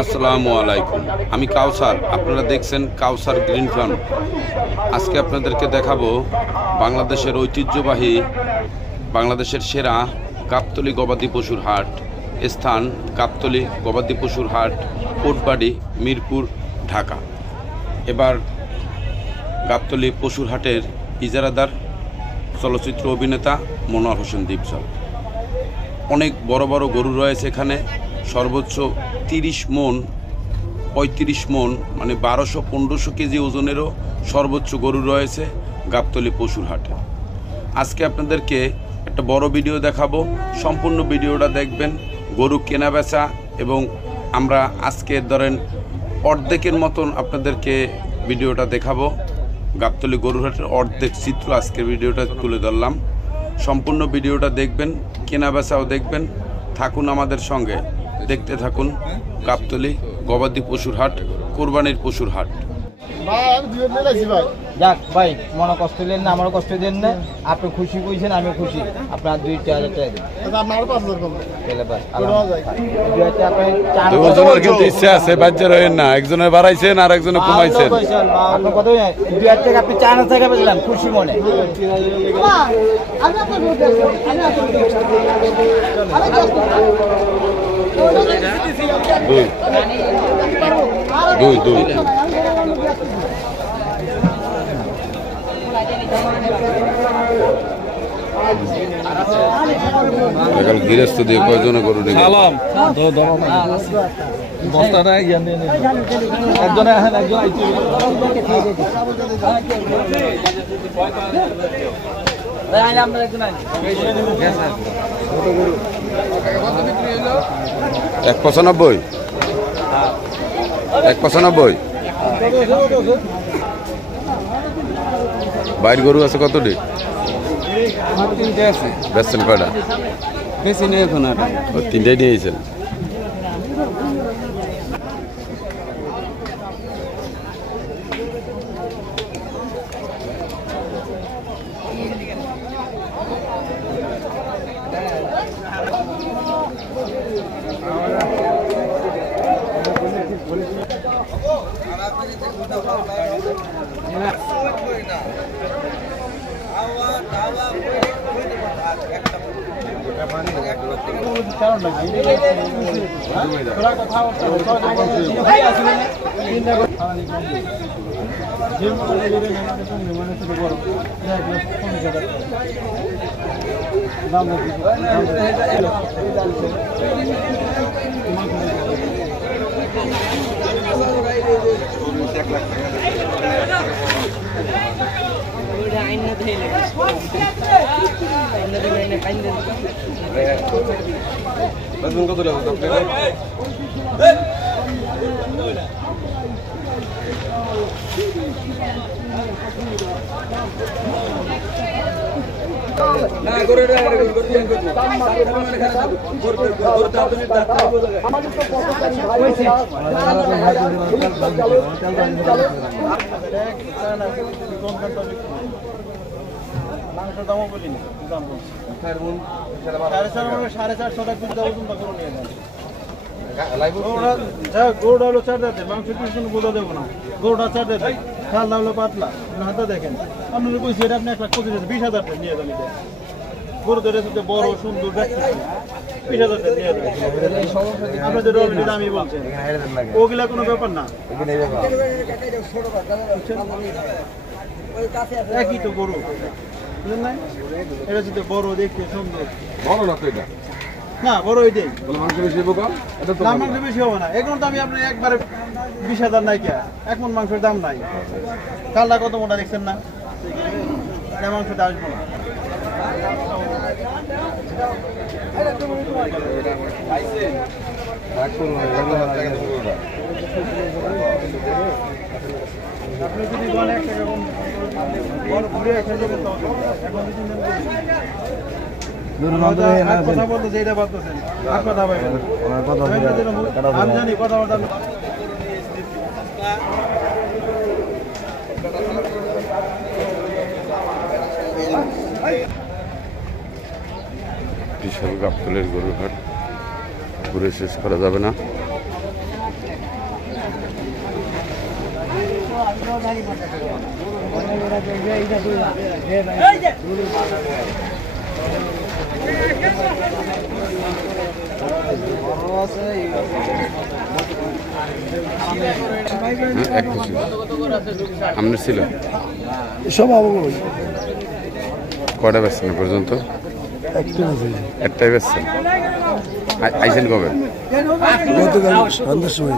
আসসালামু আলাইকুম, আমি কাউসার। আপনারা দেখছেন কাউসার গ্রিন ফার্ম। আজকে আপনাদেরকে দেখাবো বাংলাদেশের ঐতিহ্যবাহী, বাংলাদেশের সেরা গাবতলী গবাদি পশুর হাট। স্থান গাবতলী গবাদি পশুর হাট, কোটবাড়ি, মিরপুর, ঢাকা। এবার গাবতলী পশুর হাটের ইজারাদার চলচ্চিত্র অভিনেতা মনোয়ার হোসেন দীপজল। অনেক বড় বড় গরু রয়েছে এখানে, সর্বোচ্চ 30 মণ 35 মণ মানে 1200-1500 কেজি ওজনেরও সর্বোচ্চ গরু রয়েছে গাবতলী পশুর হাটে। আজকে আপনাদেরকে একটা বড় ভিডিও দেখাবো, সম্পূর্ণ ভিডিওটা দেখবেন। গরু কেনা বেচা এবং আমরা আজকে ধরেন অর্ধেকের মতন আপনাদেরকে ভিডিওটা দেখাবো। গাবতলী গরুর হাটের অর্ধেক চিত্র আজকের ভিডিওটা তুলে ধরলাম। সম্পূর্ণ ভিডিওটা দেখবেন, কেনা বেচাও দেখবেন। থাকুন আমাদের সঙ্গে, দেখতে থাকুন গাবতলী গবাদি পশুর হাট, কোরবানির পশুর হাট। যাক ভাই, মনে কষ্ট দিলেন না, আমারও কষ্ট দিলেন না। আপনি খুশি কইছেন, আমিও খুশি। আপনার 2,000 টাকা দিন। কিন্তু ইচ্ছা আছে, বাচ্চা রয়েন না, একজনের বাড়াইছেন আর একজনের কমাইছেন। আপনার কথা 2,000 টাকা আপনি 4,000 টাকা পেয়েছিলাম খুশি মনে। দুই এখন গৃহস্থ দিয়ে কয়জনে গরু নেই? এক 95 বাইর গরু আছে কতটি? 3টে আছে। বেচছেন কয়টা? বেশি নেই এখন। 3টাই নিয়েছেন। মাংসের দামও বলি না, দাম বলছি 450 টাকা ওজন করে নিয়ে যান। গরুটা হলো 4 দাঁতের, মাংস কিছু বোঝা দেবো না। গরুটা 4 দাঁতের, খাল হলো পাতলা। হাতটা দেখেন, আপনার কইছি এটা আপনি 1,25,000 টাকা নিয়ে যান। গরু ধরে বড় সুন্দর দেখতে 20,000 টাকা নিয়ে যান। আপনাদের অলরেডি দামই বলছেন, ওগুলা কোনো ব্যাপার না। একই তো গরু, বুঝলেন না? এটা যদি বড় দেখতে সুন্দর, বড় না তো এটা? না বড় এটাই। মাংস বেশি হবে কম? না, মাংস বেশি হবে না। এখন তো আমি আপনি একবারে 20,000 নাই কে, 1 মণ মাংসের দাম নাই। কালটা কত মোটা দেখছেন না? এটা মাংসটা আসবো না। আপনি যদি বলেন 1 টাকা কম ঘুরে খেলে এখন কথা বলতেছে, এটা বলতেছেন আর কথা পাইবেন। আমি জানি কথাবার্তা বিশাল গাবতলীর গরুর হাট ঘুরে শেষ করা যাবে না। আপনার ছিল সব কটা বেচছেন পর্যন্ত? একটাই বেচছেন। আইসেন কবে? গতকাল সন্ধ্যার সময়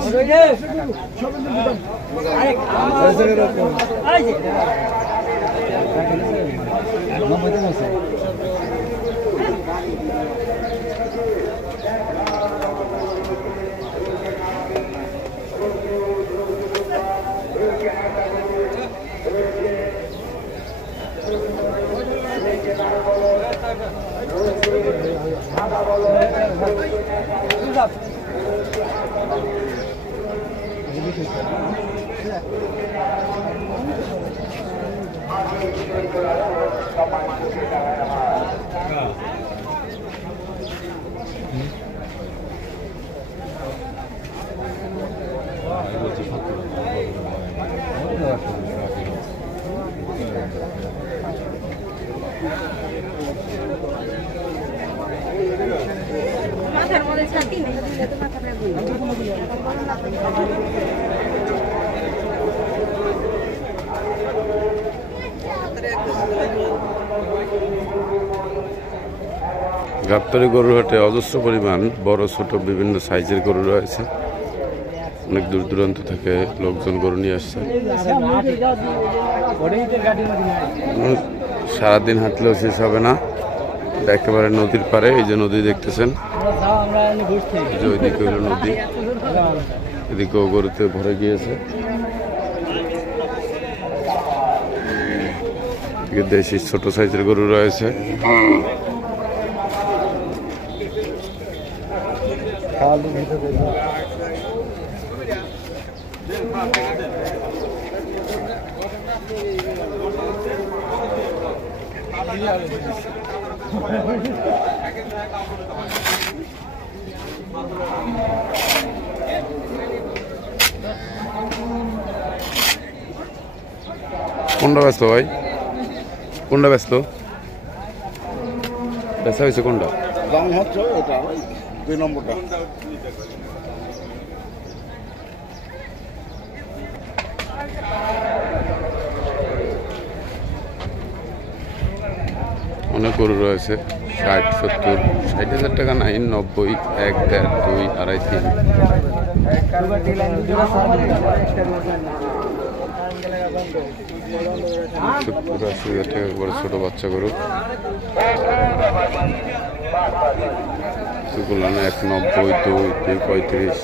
গাবতলী গরুর হাটে অজস্র পরিমাণ বড় ছোট বিভিন্ন সাইজের গরু রয়েছে। অনেক দূর দূরান্ত থেকে লোকজন গরু নিয়ে আসছে। সারাদিন হাঁটলেও শেষ হবে না। এটা একেবারে নদীর পাড়ে, এই যে নদী দেখতেছেন, যে ওইদিকে হলো নদী, এদিকেও গরুতে ভরে গিয়েছে। দেশি ছোট সাইজের গরু রয়েছে। কোনটা ব্যস্ত ভাই? কোনটা ব্যস্ত? বেচা হয়েছে কোনটা? দাম হচ্ছে ওটা 2 নম্বরটা। অনেক গরু রয়েছে, 60, 70, 60,000 টাকা নাই, 90, 1, 1.5, 2, 2.5, 3। একবারে ছোট বাচ্চা গরু, 190, 2, 2.35।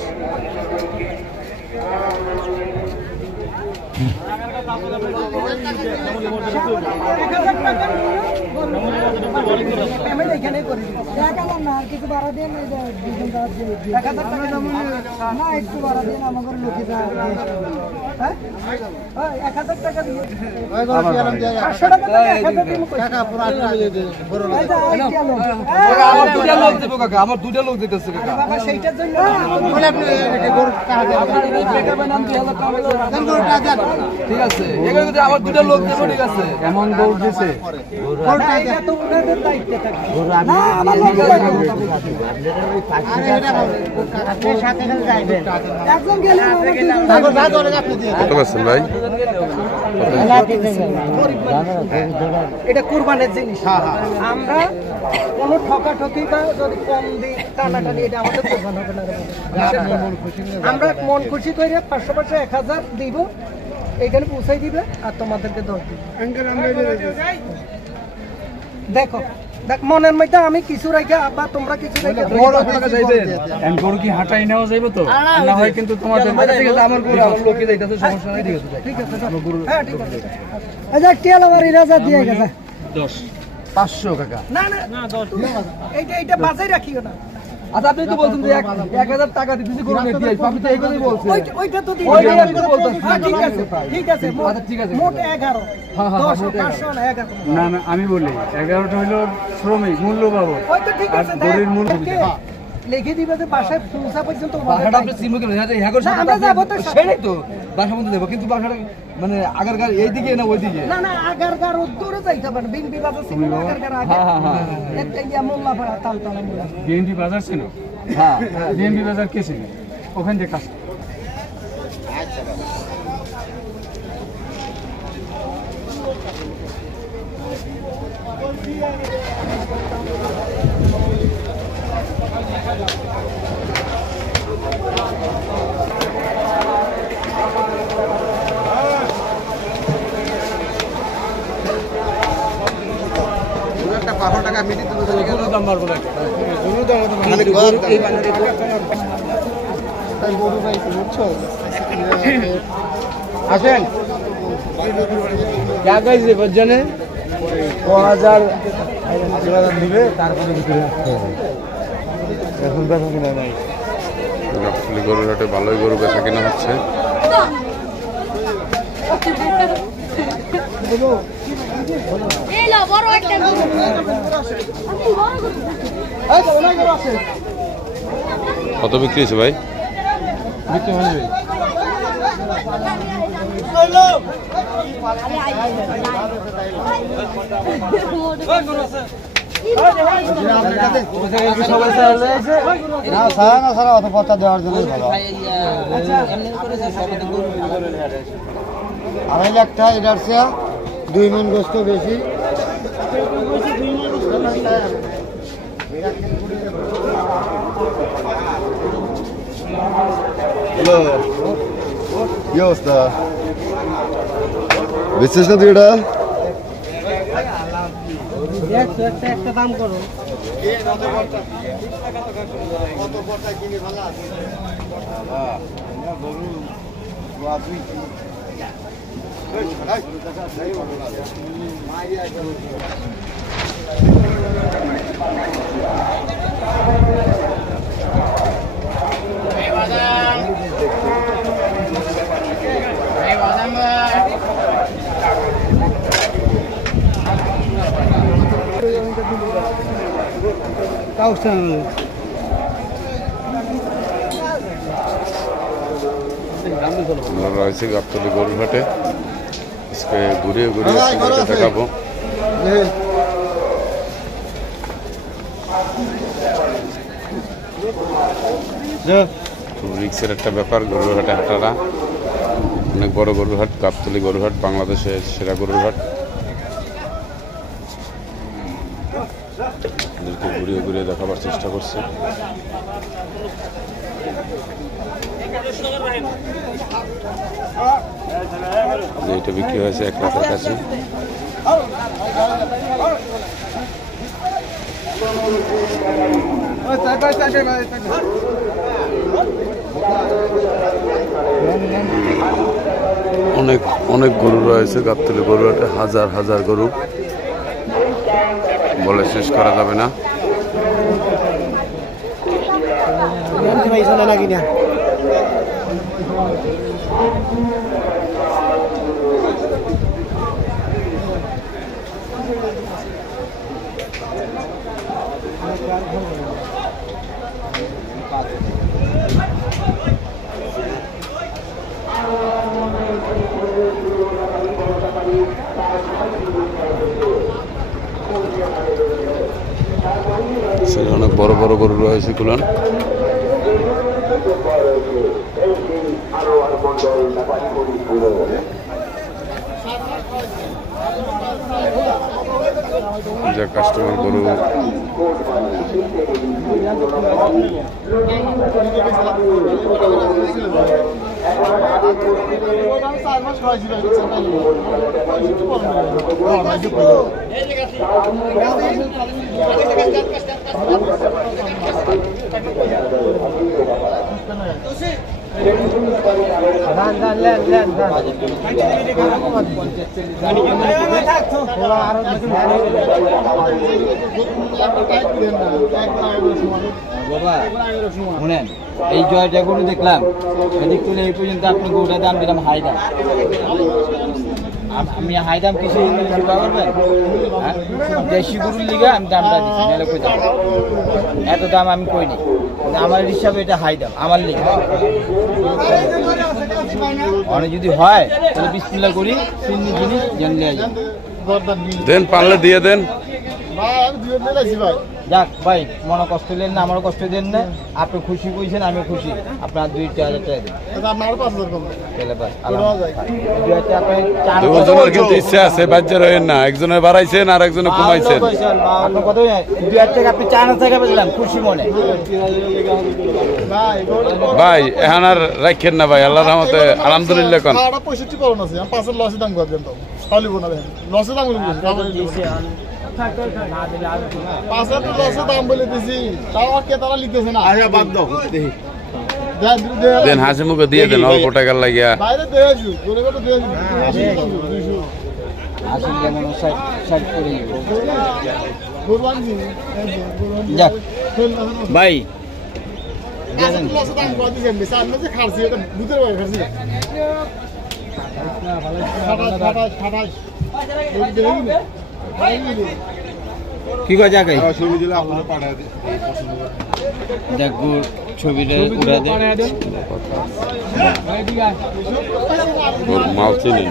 আমার দুটা লোক দিতেছে ঠিক আছে, আমার দুটা লোক ঠিক আছে। এমন গরু দিছে কত পাচ্ছেন ভাই? এটা কুরবানের জিনিস। আমরা কোনো ঠকাঠকি বা যদি কম দিই টানাটানি, এটা আমাদের কুরবান হবে না। আমরা মন খুশি করে 500 1000 দিব, এখানে পৌঁছাই দিবে আর তোমাদেরকে 10 দিব। দেখো দেখ, মনের মধ্যে আমি কিছু রেখে বা তোমরা কিছু রেখে গরু কি হাঁটাই নেওয়া যাইব তো না হয়, কিন্তু তোমাদের আমার গরু আমার লোকে যাইতেছে, সমস্যা নাই। ঠিক আছে, ঠিক আছে, হ্যাঁ ঠিক আছে। আচ্ছা টিয়ালাবাড়ি রাজা দিয়ে গেছে 500 কাকা। না না না 10 এইটা বাজাই রাখিও না। আচ্ছা আপনি তো বলছেন যে 1000 টাকা দিতেছি গরু নিয়ে দিই, আপনি তো এই কথাই বলছেন। ওইটা তো দিই, ওইটাই আমি তো বলতেছি। হ্যাঁ ঠিক আছে, ঠিক আছে। আচ্ছা ঠিক আছে, মোট 11 হ্যাঁ 10 500 না 11। না না আমি বলি 11টা হলো শ্রমিক মূল্য বাবদ, ওইটা ঠিক আর আছে। গরুর মূল্য লিখে দিবে যে বাসায় পৌঁছা পর্যন্ত বাসাটা আপনি চিনবো কি না? হ্যাঁ করে আমরা যাবো তো সেটাই তো, বাসা পর্যন্ত দেবো, কিন্তু বাসাটা মানে আগারগার এইদিকে না ওইদিকে? না না আগারগার দূরে যাইতে পারে বিএনপি বাজার ছিল আগারগার আগে একটা ইয়া মোল্লাপাড়া তালতলা মোল্লা বিএনপি বাজার ছিল। হ্যাঁ বিএনপি বাজার কে ছিল? ওখান থেকে কাজ দাম মারবো নাকি? আসেন क्या कैसे बच्चने 2000 দিবে তারপরে ভিতরে আসতে হবে। এখন দেখা কিনা নাই গাবতলী গরুর হাটে ভালোই গরু বেচা কেনা হচ্ছে। কত বিক্রি হয়েছে ভাই? অত পচা দেওয়ার জন্য ভালো। 2.5 লাখ টাকা এটার চেয়ে 2 মণ গোস্ত বেশি। হ্যালো কি অবস্থা? বিশেষ না তুই এটা একটা দাম করো আমরা রয়েছি গাবতলী গরুর হাটে। আজকে ঘুরিয়ে ঘুরিয়ে আপনাদেরকে দেখাবো। খুব রিক্সের একটা ব্যাপার গরুর হাটে হাঁটাটা। অনেক বড় গরুর হাট গাবতলী গরুর হাট, বাংলাদেশের সেরা গরুর হাট। আপনাদেরকে ঘুরিয়ে ঘুরিয়ে দেখাবার চেষ্টা করছে। এটা বিক্রি হয়েছে 1 লাখের কাছে। অনেক অনেক গরু রয়েছে গাবতলী গরুর হাটে, হাজার হাজার গরু, বলে শেষ করা যাবে না। অনেক বড় বড় গরু রয়েছে কুলান। যে কাস্টমার গরু শুনেন, এই জয়টা গরু দেখলাম, এদিক তুলে এই পর্যন্ত আপনি গরুটার দাম দিলাম হাই দাম। আমি হাই দাম কিছু করবেন, দেশি গরুর লিগে আমি দামটা দিচ্ছি, নাহলে কই দাম এত দাম আমি কইনি, আমার হিসাবে এটা হাই দাম আমার লিগে। অনেক যদি হয় তাহলে বিসমিল্লাহ করি চিনি জিনিস জানলে যান দেন, পারলে দিয়ে দেন। যাক ভাই, মনে কষ্ট দেন না, আমারও কষ্ট দেন না। আপনি খুশি কইছেন, আমিও খুশি। আপনার 2,000 টাকা দেন। তাহলে বাস, দুজনের কিন্তু ইচ্ছা আছে, বাচ্চা রয়েন না। একজনের বাড়াইছেন আর একজনের কমাইছেন। আপনার কথা 2,000 টাকা আপনি 4,000 টাকা পেয়েছিলাম খুশি মনে। ভাই এখন আর রাখেন না ভাই, আল্লাহর রহমতে আলহামদুলিল্লাহ। কোন 65 করুন আছে, আমি 5 লসে দাম করবেন তো তাহলে বনা দেন লসে দাম বলে দিছি 5 লসে দাম বলে দিছি, তাও আর কে তারা লিখতেছে না। আচ্ছা বাদ দাও, দেখি দেন, হাসি মুখে দিয়ে দেন, অল্প টাকার লাগিয়া। বাইরে দেয়াজু গরে গরে দেয়াজু 200 আসল যেমন সাইড করে গুরবান জি যাক ভাই লসে দাম কত দিছেন বেশি আমি যে খারছি এটা ভিতরে বাইরে খারছি কি কয় জায়গায় ছবি দিলে আপনারা পাঠায় দেন দেখো ছবিটা উড়া দে গরু মাল চিনেন,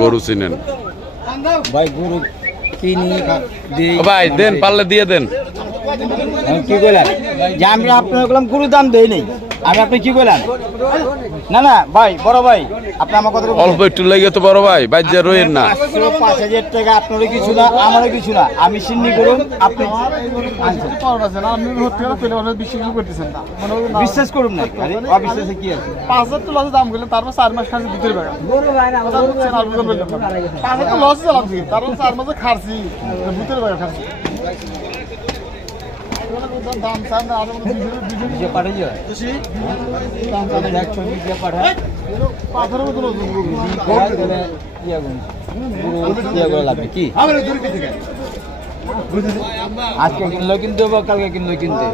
গরু চিনেন ভাই গরু কিনি দেই। ভাই দেন, পারলে দিয়ে দেন। কি কইলেন যে আমি আপনার বললাম গরু দাম দেই নাই, আমি আপনি কি কইলেন? না না ভাই, বড় ভাই আপনি আমার কথা অল্প একটু লেগে তো বড় ভাই, বাচ্চা রয়েন না। 5,000 টাকা আপনারও কিছু না, আমারও কিছু না। আমি সিন্নি করুন, আপনি বিশ্বাস করুন না। অবিশ্বাসে কি আছে? 5,000 তো লসে দাম করলেন, তারপর 4 মাস খাচ্ছি ভিতরে বেড়া 5,000 তো লসে চালাম, তারপর 4 মাসে খাচ্ছি ভিতরে বেড়া খাচ্ছি দাম চান না। আরো যে পাঠাই যায় দেখ ছবি যে পাঠায় পাথরের মতো ইয়া করে লাগবে কি? আজকে কিনলো কিনতে হবে, কালকে কিনলো কিনতে।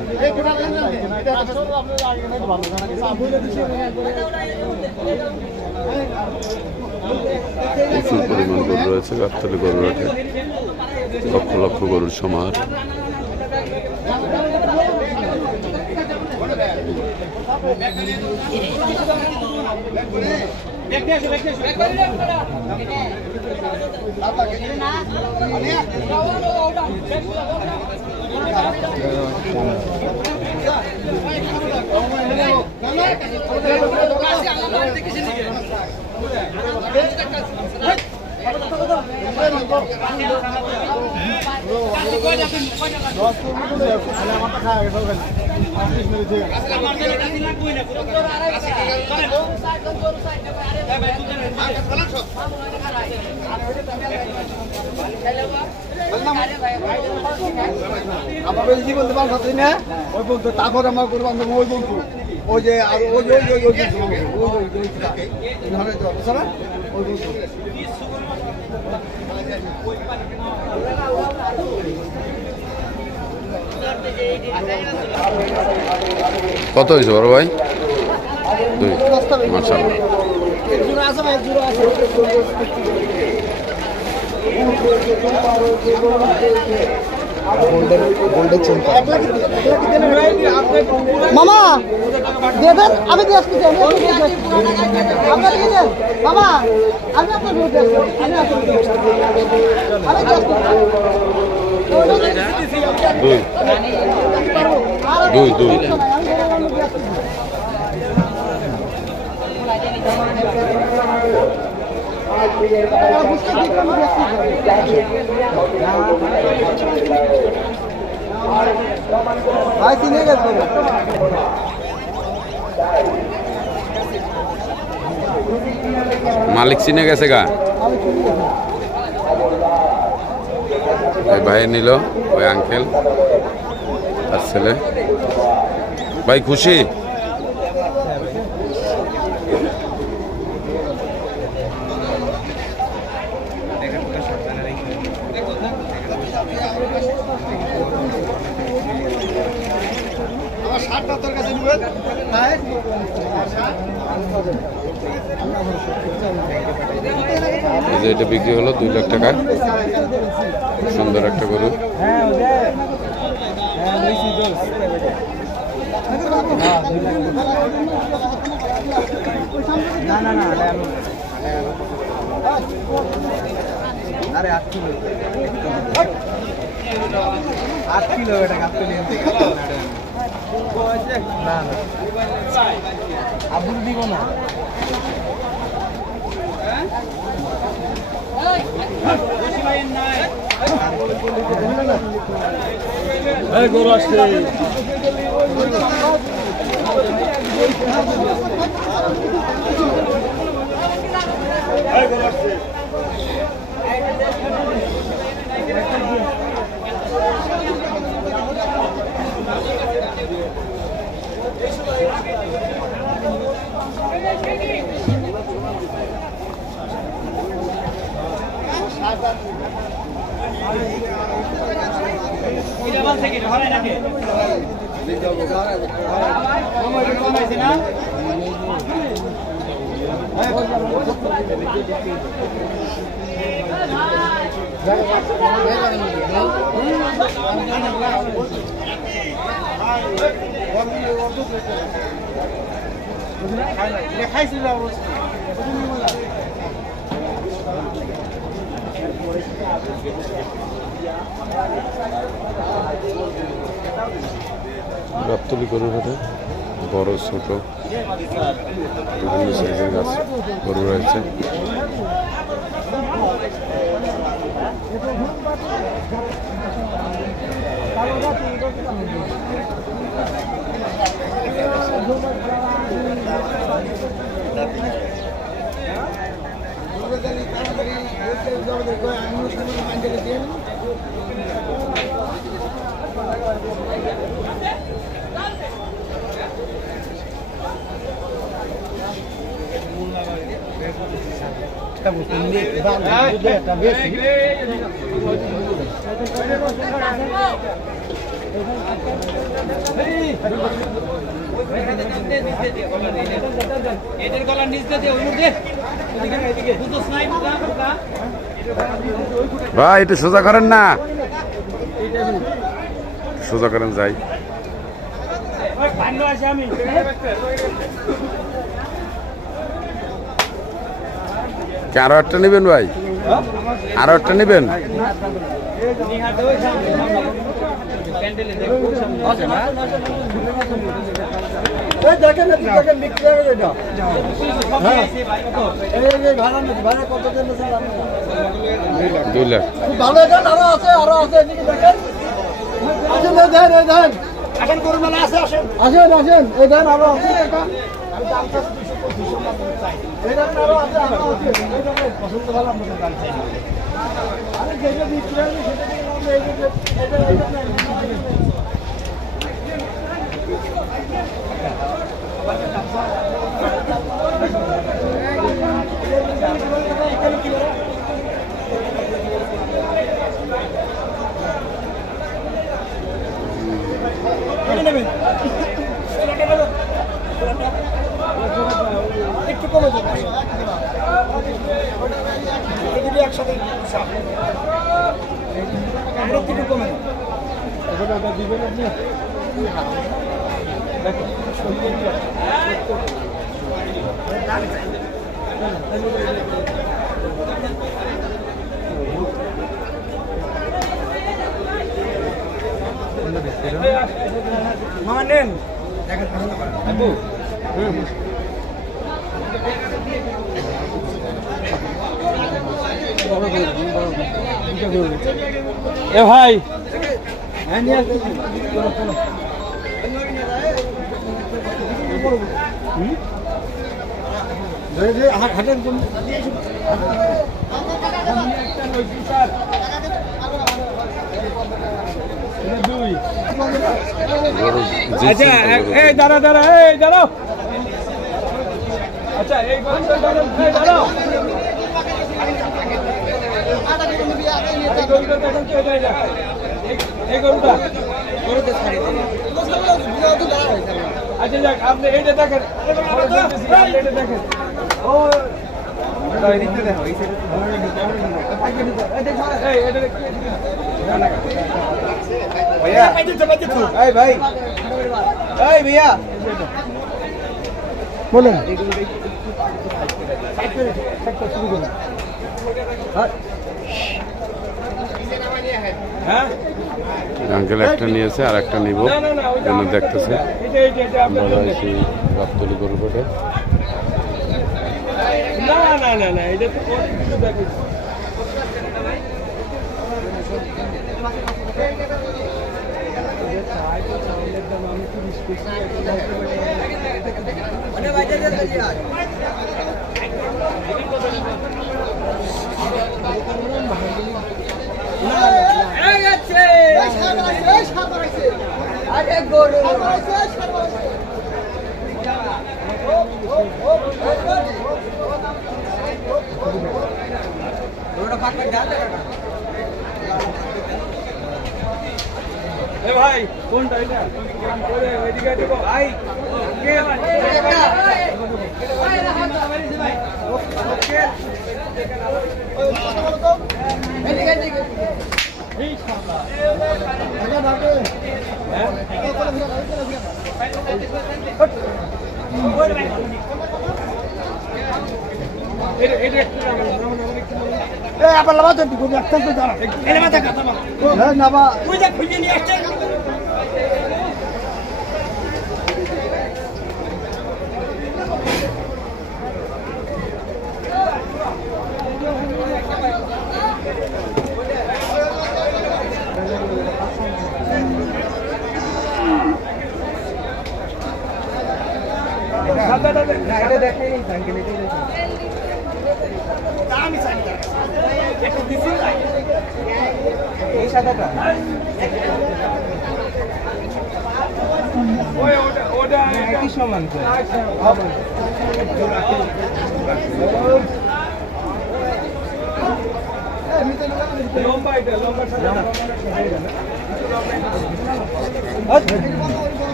প্রচুর পরিমাণ গরু রয়েছে গাবতলী গরুর হাটে, লক্ষ লক্ষ গরুর সমাহার। আমার বেশি বলতে পারছি না, ওই বলতো তারপর আমার করবো ওই বলতো ওই যে আর ওই ওই ওই ওই কত হয়েছে বড় ভাই? 2 মাশাআল্লাহ। মামা দেবেন, আমি দিয়ে আসছি, আপনার দিয়ে দেন মামা, আমি আপনার দিয়ে আসছি, আমি আপনার দিয়ে আসছি, আমি দিয়ে আসছি। 2 ভাই চিনে গেছে মালিক চিনে গেছে গা। ভাই নিল ওই আঙ্কেল আর ছেলে। ভাই খুশি? এই যে এটা বিক্রি হলো 2 লাখ টাকা, সুন্দর একটা গরু। আরে 8 কিলো 8 কিলো এটা কাটতে নিয়ে না না আবুল দিব না এই গরু আসছে গাবতলী গরুর হাটে বড় ছোট বিভিন্ন সাইজের গাছ গরু রয়েছে। ভাই একটু সোজা করেন না, সোজা করেন যাই। আরো একটা নেবেন ভাই, আরো একটা নেবেন? দুই লাখ। একটু কমে যাবে একসাথে একটু কমে দিবেন আপনি মামা নেন এ ভাই হাটের আচ্ছা এই দাঁড়া দাঁড়া এই দাঁড়াও, আচ্ছা এই দাঁড়াও এই গরুটা আচ্ছা যাক আপনি এইটা দেখেন, এটা দেখেন ভাই ভাই ভাইয়া বলেন আঙ্কেল একটা নিয়েছে আর একটা নিব জন্য দেখতেছে আমরা রয়েছি গাবতলী গরুর পেটে। ভাই কোনটা এটা এদিকে দেবো ভাই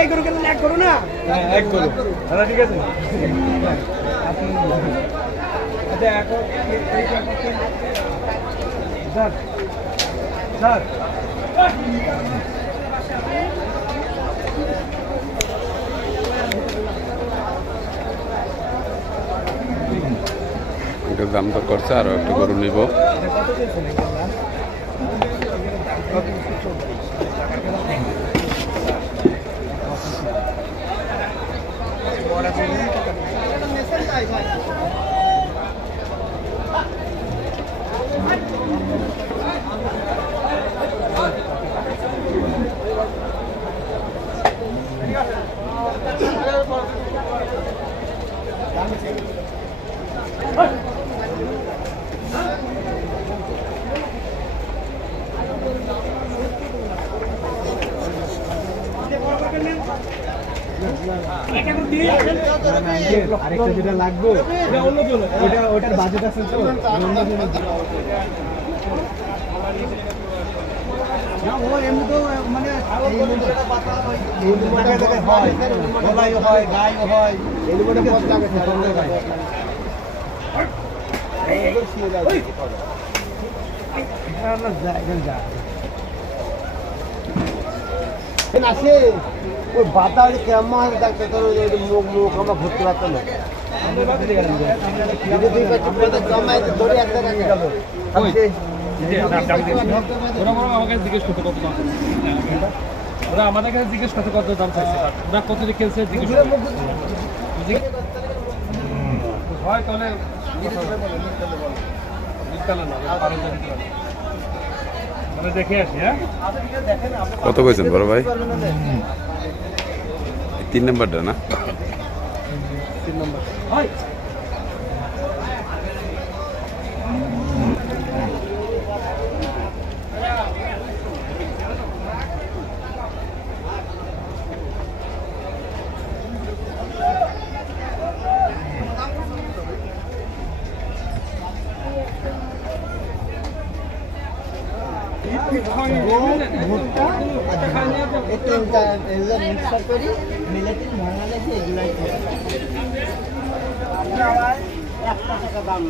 এই গরু কেন এক করো না এক করো দাদা ঠিক আছে আচ্ছা এখন স্যার স্যার এটা দাম দর করছে আরো একটা গরু নিব। আরেকটা যেটা লাগবে ওটার বাজেট আছে তো মানে হয় গলাইও হয় গাইও হয় এগুলো আসে ওই বাতা কেমন ডাক্তার তোর মুখ মুখ আমরা ঘুরতে পারতাম না আমাকে জিজ্ঞেস করতে কত দাম ওরা আমাদের কাছে জিজ্ঞেস করতে কত দাম চাইছে ওরা কত খেলছে জিজ্ঞেস হয় তাহলে মানে দেখে আসি হ্যাঁ কত কইছেন বড় ভাই? 3 নম্বরটা না? 3 নম্বর ভুট্টা মিক্সার করি মিলেটিন ভাঙালে যে এগুলাই টাকা দাম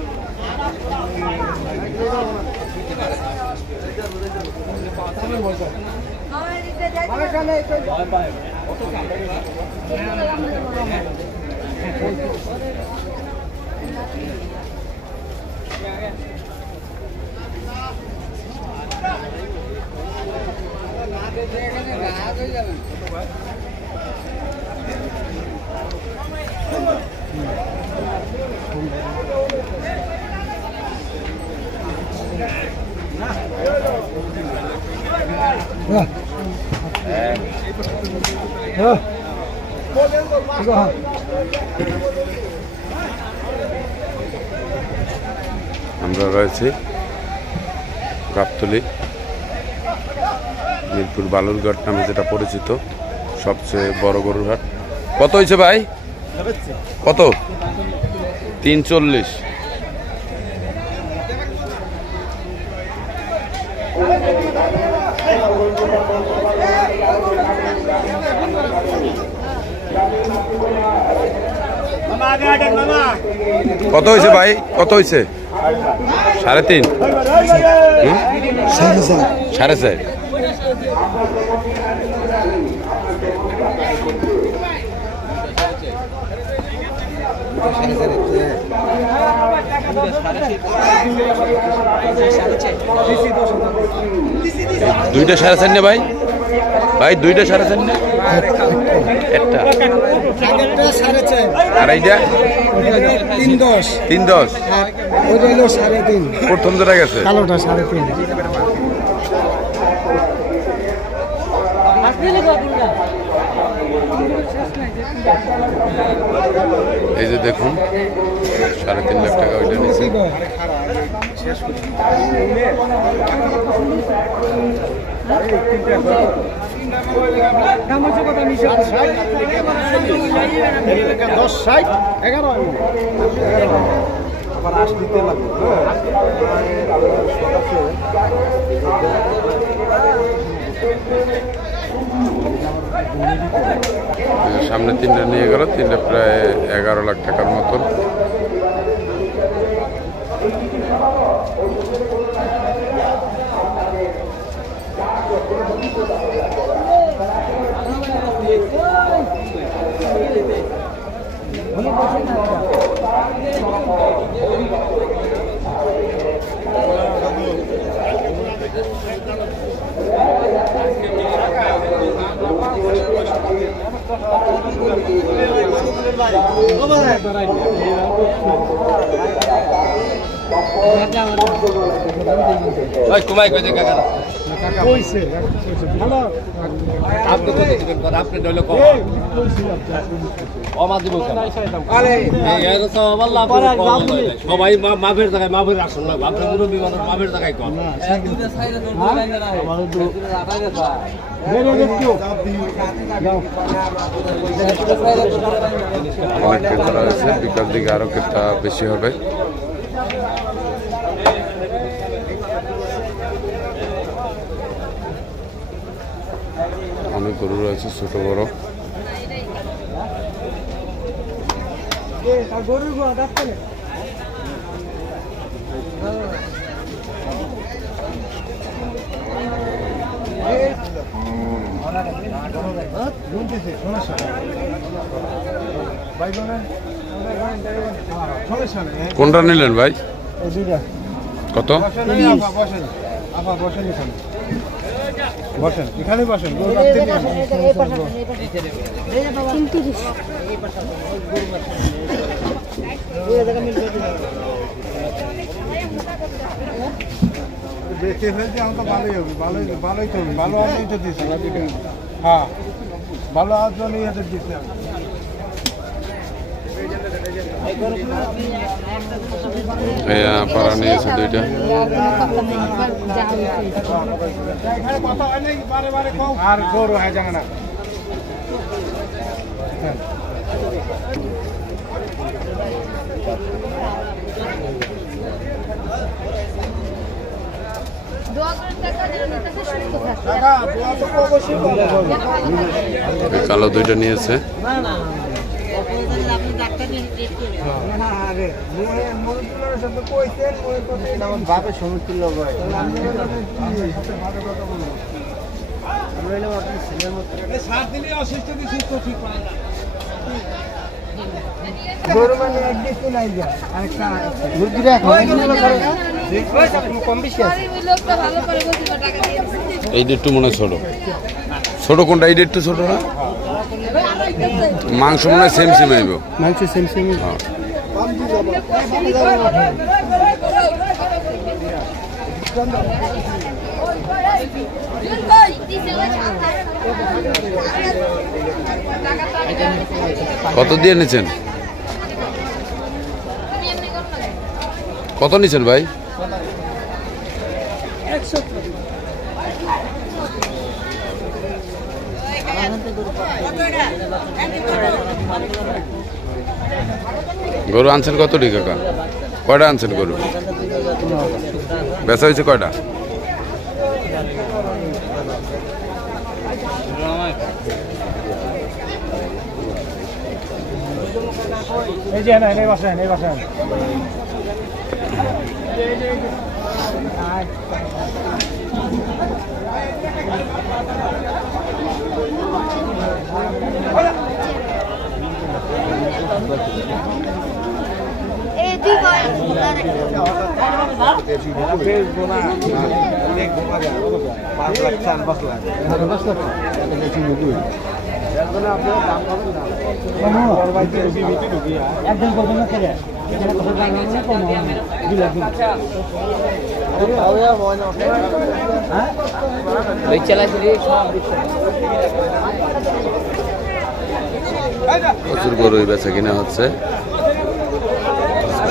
আমরা রয়েছি গাবতলী মিরপুর বালুরঘাট নামে যেটা পরিচিত সবচেয়ে বড় গরুর হাট। কত হয়েছে ভাই? কত? 340। কত হয়েছে ভাই? কত হয়েছে? 3.5। 4.5। দুইটা 4.5 না ভাই? ভাই দুইটা 4.5 না? একটা আর এইটা 310 310। ওইটা হলো 3.5 প্রথম যেটা গেছে কালোটা 3.5 এই যে দেখুন 3.5 লাখ টাকা ওইটা নিচ্ছে। সামনে 3টা নিয়ে গেল, 3টা প্রায় 11 লাখ টাকার মতন। কুমাই কই দেখা গেল কইছে ভালো আপনি কত দিবেন পর আপনি দইল কম ওমা দিব কেন আরে এই তো আল্লাহ সবাই মাফের জায়গায় মাফের আসল না আপনি মুরব্বি মানুষ মাফের জায়গায় কোন দুইটা সাইডে তো লাইন না আমাদের তো আটা গেছে অনেক ক্রেতা রয়েছে, বিকাল দিকে আরো ক্রেতা বেশি হবে। অনেক গরু রয়েছে ছোট বড়। কোনটা নিলেন ভাই? কত? বসেন এখানে বসেন দেখে ফেলছি আমার তো ভালোই হবে, ভালোই তো ভালো আমি তো দিচ্ছি। হ্যাঁ ভালো আজ নিয়ে দিচ্ছি আমি। পাড়া নিয়েছে দুইটা। আর গরু হয় জানা না কালো দুইটা নিয়েছে। এইটা একটু মনে হয় ছোট ছোট কোনটা? এইটা একটু ছোট না? মাংস মনে হয় সেম সেম আইব। মাংস সেম সেম। হ্যাঁ কত দিয়ে নিছেন? কত নিছেন ভাই? গরু আনছেন কত টাকা কাকা? কয়টা আনছেন গরু? বেচা হয়েছে কয়টা? এই যে না এই বসেন এই বসেন। একদম করবেন না ছেড়ে প্রচুর গরুই বেচা কিনা হচ্ছে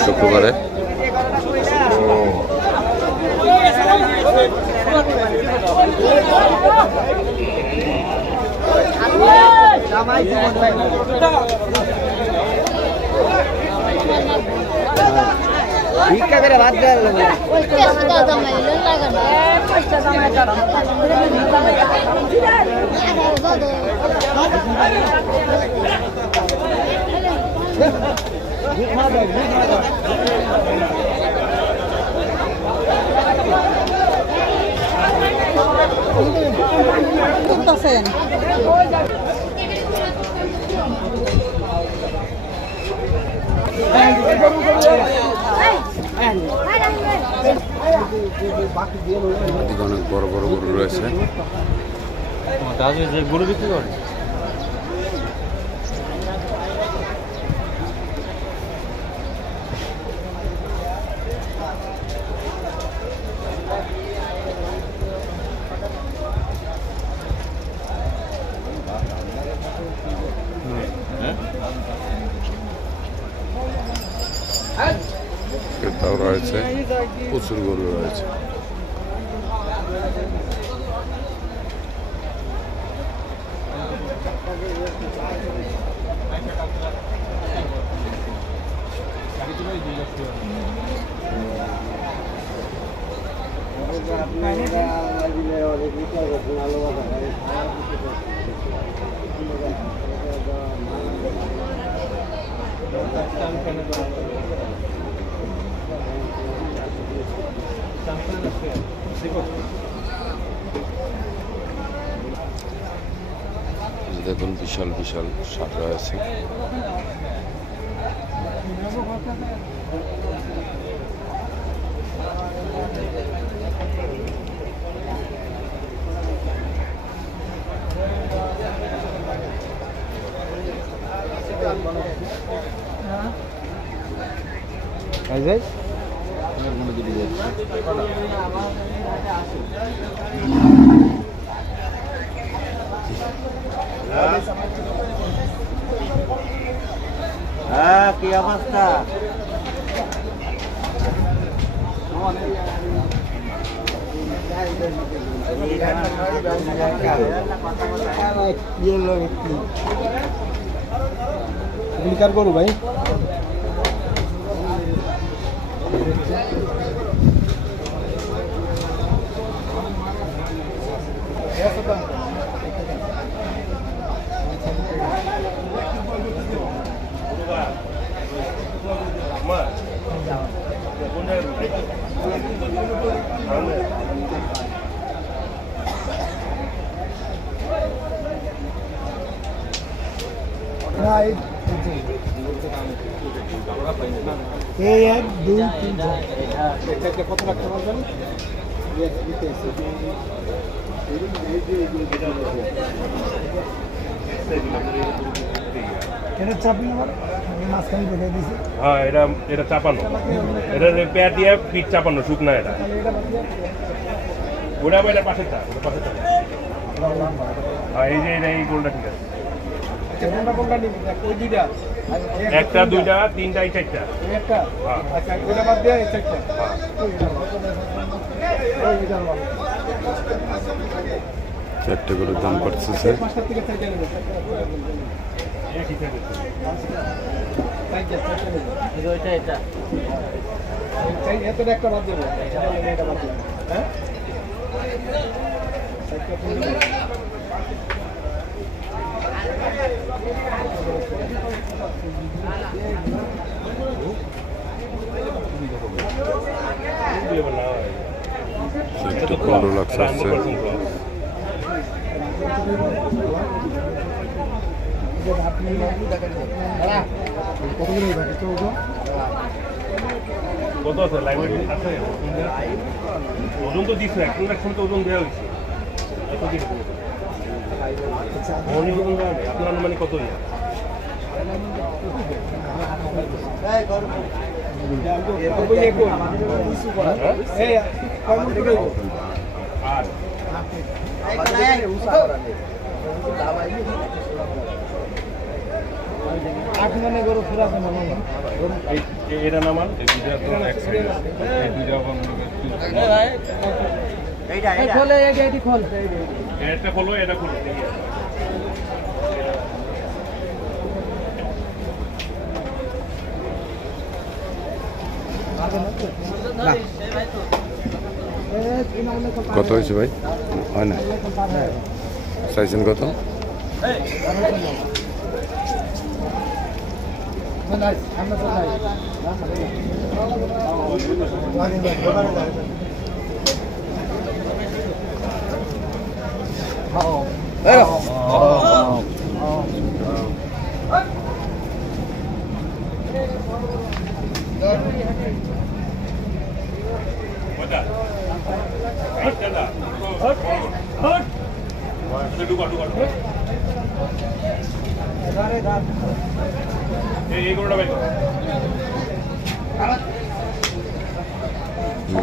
শুক্রবারে। ভিক্ষা করে ভাত দেওয়া অনেক বড় বড় গরু রয়েছে। গরু বিক্রি করে ক্রেতাও রয়েছে, প্রচুর গরু রয়েছে। দেখুন বিশাল বিশাল সার রয়েছে। হ্যাঁ কি অবস্থা? কার করু ভাই? এই 1 2 3 কত রাখতে পারবেন? এটা চাপি না আমি মাঝখানে দেখে দিছি হ্যাঁ এটা চাপানো, এটা পেয়ার দিয়ে পিঠ চাপানো, শুকনা এটা। ওটা এটা পাশেরটা, হ্যাঁ এই যে এই গোলটা ঠিক আছে। কোনটা নিবি? ওই দুইটা, একটা, দুইটা, তিনটা, এই চারটা। একটা, হ্যাঁ আচ্ছা ওটা বাদ দিয়ে এই চারটা। চারটে করে দাম করতেছে। পাঁচটার থেকে চারটা নেবে। এই ঠিক আছে। এতটা একটা বাদ দেবো, এটা বাদ দেবো। হ্যাঁ একটু ভালো লাগছে। কত আছে লাইব্রেরি আছে? ওজন তো দিচ্ছে, এখন তো ওজন দেওয়া হয়েছে। কত দিন ওজন দেওয়া নেই, আপনার আনুমানিক কত? আর এটা নামান এটা খোলো, এটা খোলো। কত হয়েছে ভাই? হয় না, চাইছেন কত?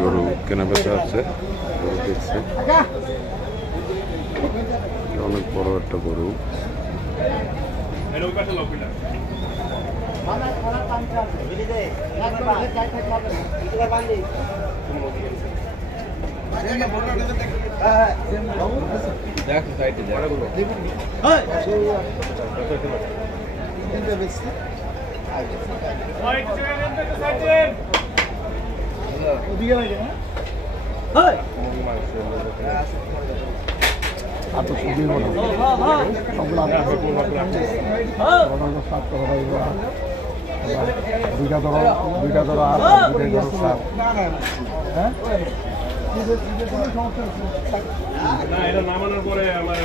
গরু কেনা বেচা আছে, গরু দেখছে, অনেক বড় একটা গরু। দুইটা ধরো আর দুইটা ধরো সাত। হ্যাঁ না, এটা নামানোর পরে আমার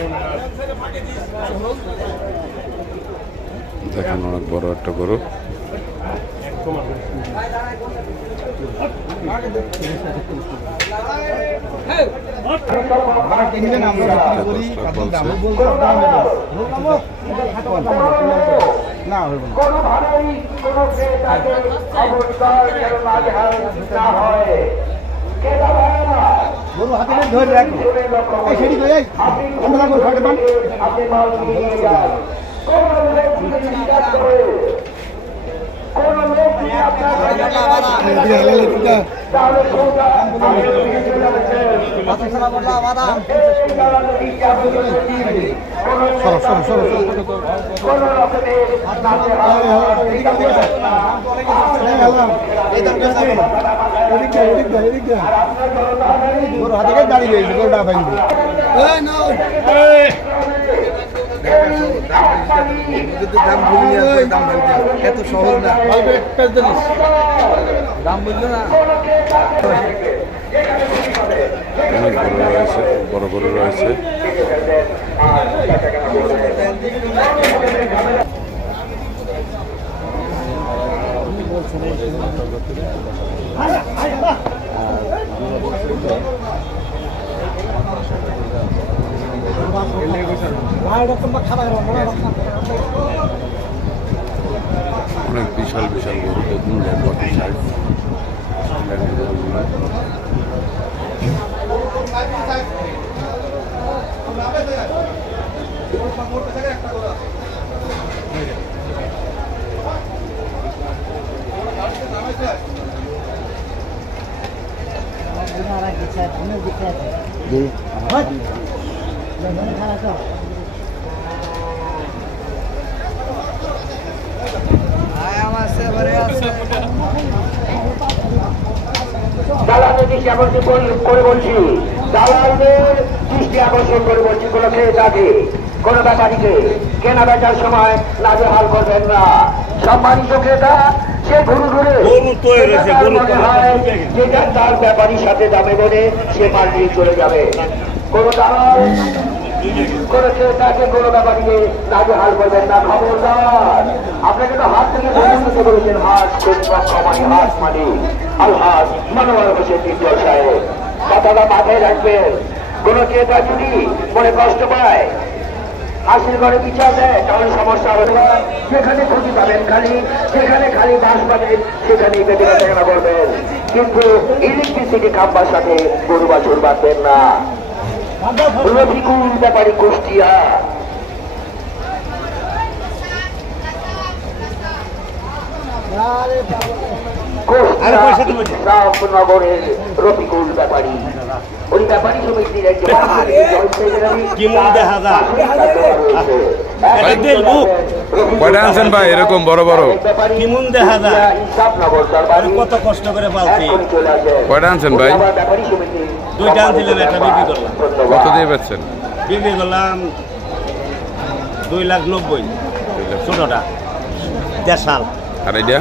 দেখেন অনেক বড় একটা গরু। গরু হাতে ধরে রাখো, সেটি ধরে আমরা ঘাটে পান গরু হাতে দাঁড়িয়ে গেছে, গরুটা ভাঙবে এত সহজ না, দাম বললো না। অনেক গরু রয়েছে, বড় গরু রয়েছে। অনেক বিশাল বিশাল গরু দেখুন, লম্বাটি সাইজ। দালালদের দৃষ্টি আকর্ষণ করে বলছি, দালালদের দৃষ্টি আকর্ষণ করে বলছি, কোনো ক্রেতাকে কোনো ব্যাপারীকে কেনা বেচার সময় নাজেহাল করবেন না। সম্মানিত ক্রেতা, সে ঘুরে ঘুরে মনে হয় যেটা তার ব্যাপারীর সাথে দামে বলে সে মাল নিয়ে চলে যাবে। কোনো দালাল কোনো ক্রেতাকে কোনো ব্যাপারীকে নাজেহাল করবেন না, খবরদার। আপনাকে তো হাত থেকে বন্ধ করেছেন, হাত কমানি হাত মানি আলহাজ মানবার হোসেন বিদ্যাল সাহেব, কথাটা মাথায় রাখবেন। কোন ক্রেতা যদি মনে কষ্ট পায়, হাসির ঘরে বিচার দেয়, তাহলে সমস্যা হবে না। যেখানে খুঁজি পাবেন খালি, যেখানে খালি বাস পাবেন সেখানেই বেঁধে কেনা করবেন, কিন্তু ইলেকট্রিসিটি খাম্বার সাথে গরু বাছুর বাঁধবেন না। রফিকুল ব্যাপারী, কুষ্টিয়া। রামনগরের রফিকুল ব্যাপারী, ওই ব্যাপারী সমিতির একজন কয়টা আনছেন ভাই এরকম বড় বড়? কত কষ্ট করে পালছি। কয়টা আনছেন ভাই? দুইটা আনছিলাম, একটা বিক্রি করলাম। কত দিয়ে বেচছেন? বিক্রি করলাম 2,90,000 ছোটটা, দেশাল। আর এইটা?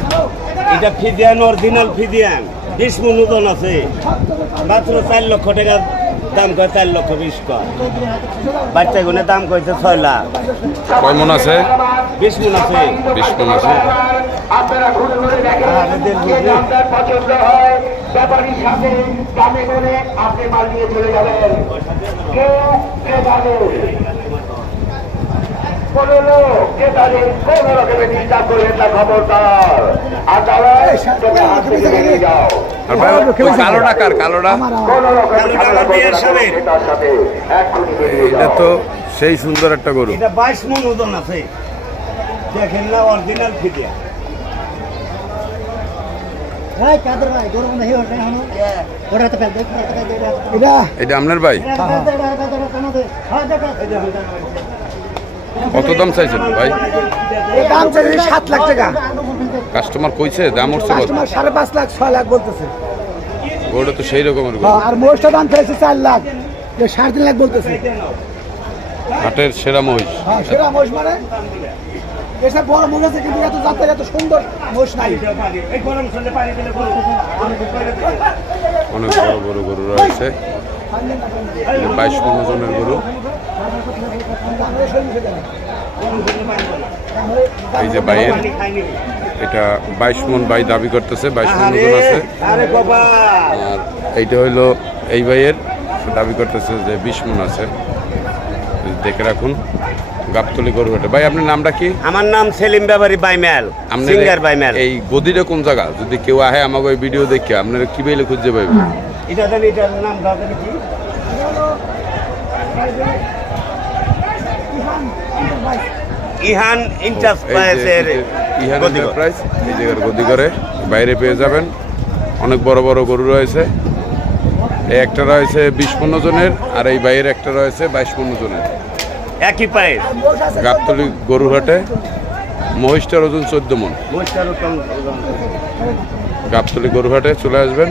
এটা ফিজিয়ান, অরিজিনাল ফিজিয়ান, 20 মণ ওজন আছে, মাত্র 4 লক্ষ টাকা দাম, কয় 4,20,000 কয়। বাচ্চা গুনে দাম কইছে 6 লাখ। কয় মন আছে? 20 মণ আছে। 20 মন আছে। আপনারা ঘুরে ঘুরে দেখেন, যে দামদার পছন্দ হয় ব্যাপারীর সাথে দামে করে আপনি মাল নিয়ে চলে যাবেন। কেউ ক্রেতাদের কোন লোক ক্রেতাদের কোন রকমের ডিস্টার্ব করবেন না, খবরদার। আর তারা হাত থেকে বেরিয়ে যাও। আর ভাই ওই কালোটা কার? কালোটা কোন রকমের ক্রেতার সাথে এক্ষুনি বেরিয়ে এটা যাও। তো সেই সুন্দর একটা গরু। এটা 22 মণ ওজন আছে, দেখেন না, অরিজিনাল ফিজিয়ান। এটা আপনার ভাই? কত দাম চাইছেন ভাই? দাম চাইছে 7 লাখ টাকা। কাস্টমার কইছে দাম উঠছে কত? 5.5 লাখ 6 লাখ বলতেছে। গরুটা তো সেই রকমের গরু। আর মোষটা দাম চাইছে 4 লাখ, 3.5 লাখ বলতেছে। হাটের সেরা মহিষ। হ্যাঁ, সেরা মোষ মানে এসব বড় মোষ আছে, কিন্তু এত জাতের এত সুন্দর মোষ নাই। অনেক বড় বড় গরু রয়েছে, 22 মণ ওজনের গরু। এই যে বাইয়ের, এটা 22 মণ বাই দাবি করতেছে, 22 মণ ওজন আছে। আর এইটা হইলো এই ভাইয়ের দাবি করতেছে যে 20 মণ আছে। দেখে রাখুন, গাবতলী গরু হাটে। ভাই আপনার নামটা কি? আমার নাম সেলিম ব্যাপারী, বাইমেল, সিঙ্গার বাইমেল। এই গদিটা কোন জায়গা? যদি কেউ আহে আমাকে ওই ভিডিও দেখে আপনারা কি বলে খুঁজে পাইবেন? এটা জানি, এটার নামটা জানি কি? ইহান এন্টারপ্রাইজের ইহান এন্টারপ্রাইজ, এই জায়গার গদি করে বাইরে পেয়ে যাবেন। অনেক বড় বড় গরু রয়েছে। এই একটা রয়েছে 20 মণ ওজনের, আর এই বাইরের একটা রয়েছে 22 মণ ওজনের। একই প্রাইস। গাবতলী গরু হাটে মহিষটার ওজন 14 মণ। গাবতলী গরু হাটে চলে আসবেন।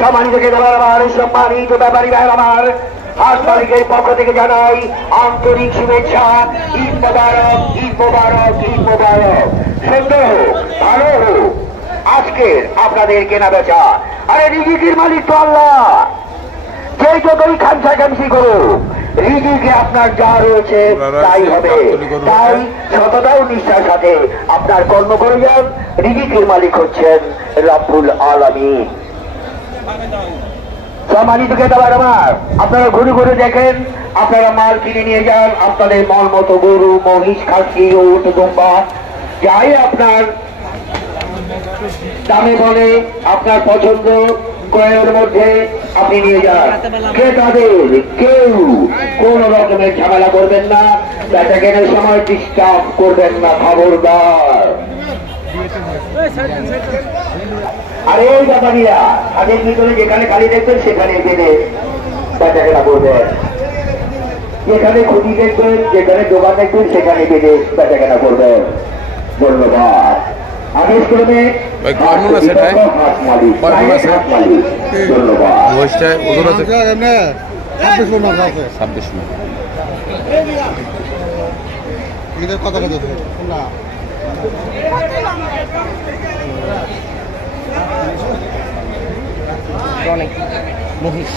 সম্মানিত ক্রেতারা আমার, সম্মানিত ব্যাপারী ভাইয়েরা আমার, হাট মালিকের পক্ষ থেকে জানাই আন্তরিক শুভেচ্ছা। ঈদ মোবারক, ঈদ মোবারক, ঈদ মোবারক। সুন্দর হোক, ভালো হোক আজকের আপনাদের কেনা বেচা। আরে রিজিকের মালিক তো আল্লাহ, যে যতই খামসা খামসি করো, রিজিকে আপনার যা রয়েছে তাই হবে। তাই সততা ও নিষ্ঠার সাথে আপনার কর্ম করে যান। রিজিকের মালিক হচ্ছেন রব্বুল আলামিন। সম্মানিত ক্রেতাবার আমার, আপনারা ঘুরে ঘুরে দেখেন, আপনারা মাল কিনে নিয়ে যান, আপনাদের মন মতো গরু, মহিষ, খাসি, উট, দুম্বা যাই আপনার দামে বলে আপনার পছন্দ ক্রয়ের মধ্যে আপনি নিয়ে যান। ক্রেতাদের কেউ কোন রকমের ঝামেলা করবেন না, বেচা কেনার সময় ডিস্টার্ব করবেন না, খবরদার। আর এই ব্যাপারীরা হাতের ভিতরে যেখানে খালি দেখবেন সেখানে বেঁধে বেচা কেনা করবেন, যেখানে খুঁটি দেখবেন, যেখানে দোকান দেখবেন সেখানে বেঁধে বেচা কেনা করবেন। ধন্যবাদ। আদেশ করবে কেমন আছে ভাই? ধন্যবাদ। ওজন আছে 26 ঈদের কথা কথা না অনেক মহিষ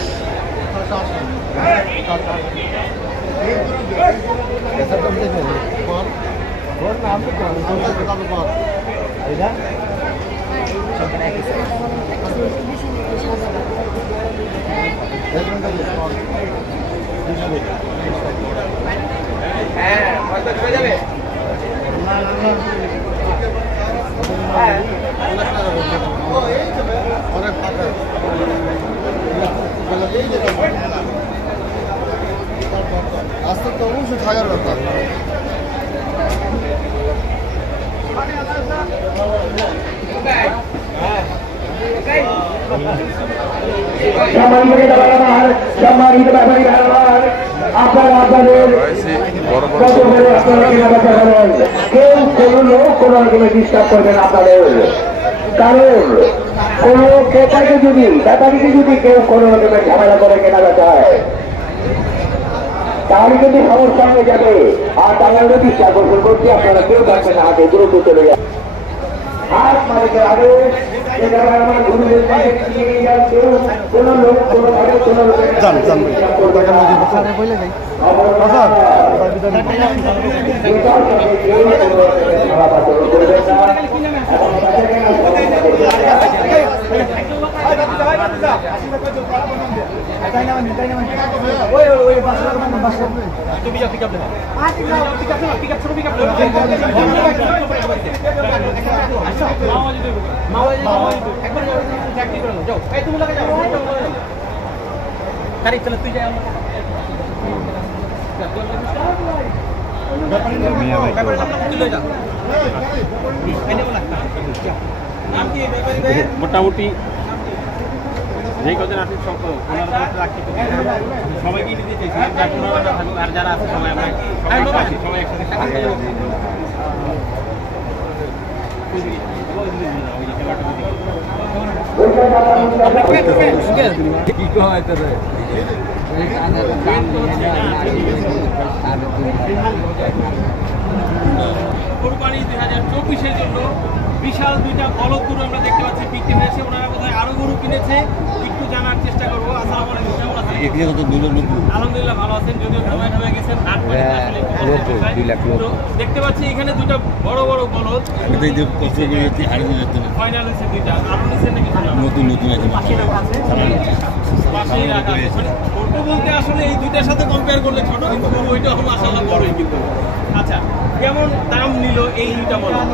আস্তে তো অবশ্যই থাকার কথা। সম্মানিত ব্যাপারী আমার, আপনারা আপনাদের কেউ কোনো লোক কোনো রকমের ডিস্টার্ব করবেন আপনাদের, কারণ কোন ক্রেতাকে যদি ব্যাপারীকে যদি কেউ কোনো রকমের ঝামেলা করে কেনা বেচা হয় তাহলে কিন্তু সমস্যা হয়ে যাবে। আর তাহলে নোটিশ আকর্ষণ করছি, আপনারা কেউ থাকবেন না, আগে দ্রুত চলে যান। হাত মালিকের আগে আমার গুরুদের কাছে নিয়ে যান, কেউ কোনো লোক কোনো ভাবে কোনো লোকের মোটামুটি যেই কদিন আসুন সবাইকে নিতে চাইছি, আর যারা আছে সবাই আমরা সবাই একসাথে কোরবানি 2024-এর জন্য বিশাল দুইটা বলদ গরু আমরা দেখতে পাচ্ছি বিক্রি হয়েছে। ওনারা বোধহয় আরো গরু কিনেছে, একটু জানার চেষ্টা করবো। আসসালামু আলাইকুম, কেমন আছেন? আলহামদুলিল্লাহ ভালো আছেন, যদিও সময় গেছেন। দেখতে পাচ্ছি এখানে দুইটা বড় বড় বলদ ফাইনাল হয়েছে দুইটা। আরো নিচ্ছেন নাকি? পাশেই রাখা আছে। ছোট বলতে আসলে এই দুইটার সাথে কম্পেয়ার করলে ছোট, কিন্তু ওইটা হলো মাশাআল্লাহ বড়ই কিন্তু। আচ্ছা, কেমন দাম নিল এই দুইটা বলদ?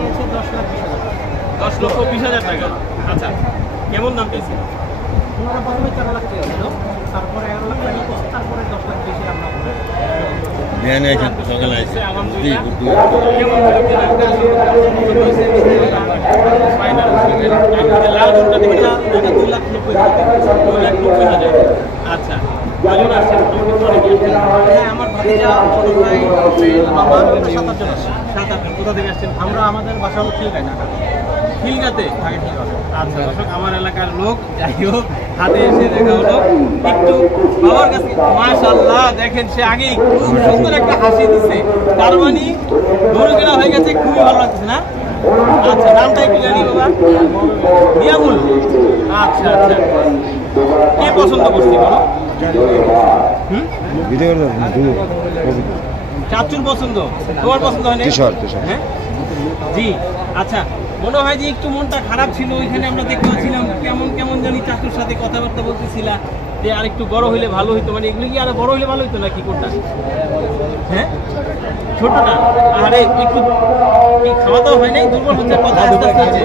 10,20,000 টাকা। আচ্ছা, কেমন দাম পেয়েছে? প্রথমে 4 লাখ টাকা ছিল, তারপরে 1 লাখ টাকা, তারপরে 10 লাখ বেশি আমরা আচ্ছা, আমার ভাতিজা ছোট ভাই বাবা 7-8 জন আসছে। 7-8 কোথা থেকে আসছেন? আমরা আমাদের বাসা হলো খিলগাঁয়, ঢাকা। খিলগাঁতে? ঢাকা খিলগাঁও। আচ্ছা দর্শক, আমার এলাকার লোক, যাই হোক হাতে এসে দেখা হলো। একটু বাবার কাছে মাশাআল্লাহ দেখেন, সে আগেই খুব সুন্দর একটা হাসি দিচ্ছে, তার মানে গরু কেনা হয়ে গেছে, খুবই ভালো লাগছে না? আচ্ছা, নামটা একটু জানি বাবা? নিয়ামুল। আচ্ছা আচ্ছা, কে পছন্দ করছি বলো? চাচুর পছন্দ, তোমার পছন্দ হয়নি? হ্যাঁ জি। আচ্ছা, মনে হয় যে একটু মনটা খারাপ ছিল ওইখানে আমরা দেখতে পাচ্ছিলাম কেমন কেমন জানি চাচুর সাথে কথাবার্তা বলতেছিলা যে আর একটু বড় হইলে ভালো হইতো, মানে এগুলো কি আরো বড় হইলে ভালো হইতো নাকি কোনটা? হ্যাঁ ছোটটা। আরে একটু কি খাওয়া দাওয়া হয় নাই? দুর্বল হচ্ছে কথা আস্তে আস্তে হচ্ছে,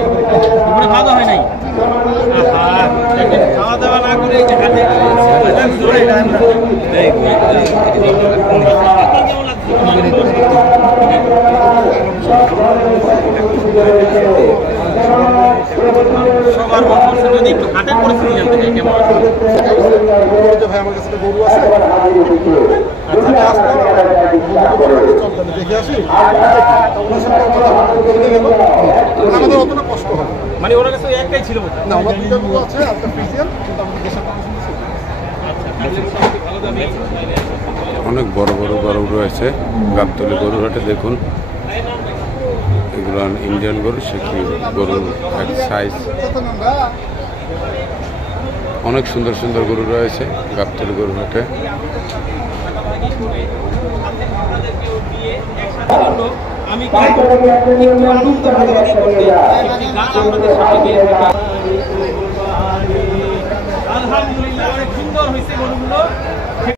দুপুরে খাওয়া দাওয়া হয় নাই? আহা, দেখেন খাওয়া দাওয়া না করে এই যে হাতে কেমন লাগছে? সবার পরিস্থিতি যদি একটু হাটের পরিস্থিতি জানতে চাই কেমন আছে? ভাই আমার কাছে গরু আছে, দেখে আসি, আমাদের অতটা কষ্ট হয় মানে ওনার কাছে একটাই ছিল না। আমার দুইটা গরু আছে, একটা ফ্রিজিয়ান, কিন্তু আমাদের দেশের অনেক বড় বড় গরু রয়েছে গাবতলী গরুর হাটে। দেখুন এগুলো ইন্ডিয়ান গরু, সে কি গরুর এক সাইজ। অনেক সুন্দর সুন্দর গরু রয়েছে গাবতলী গরুর হাটে। আমি আলহামদুলিল্লাহ অনেক সুন্দর হয়েছে গরুগুলো।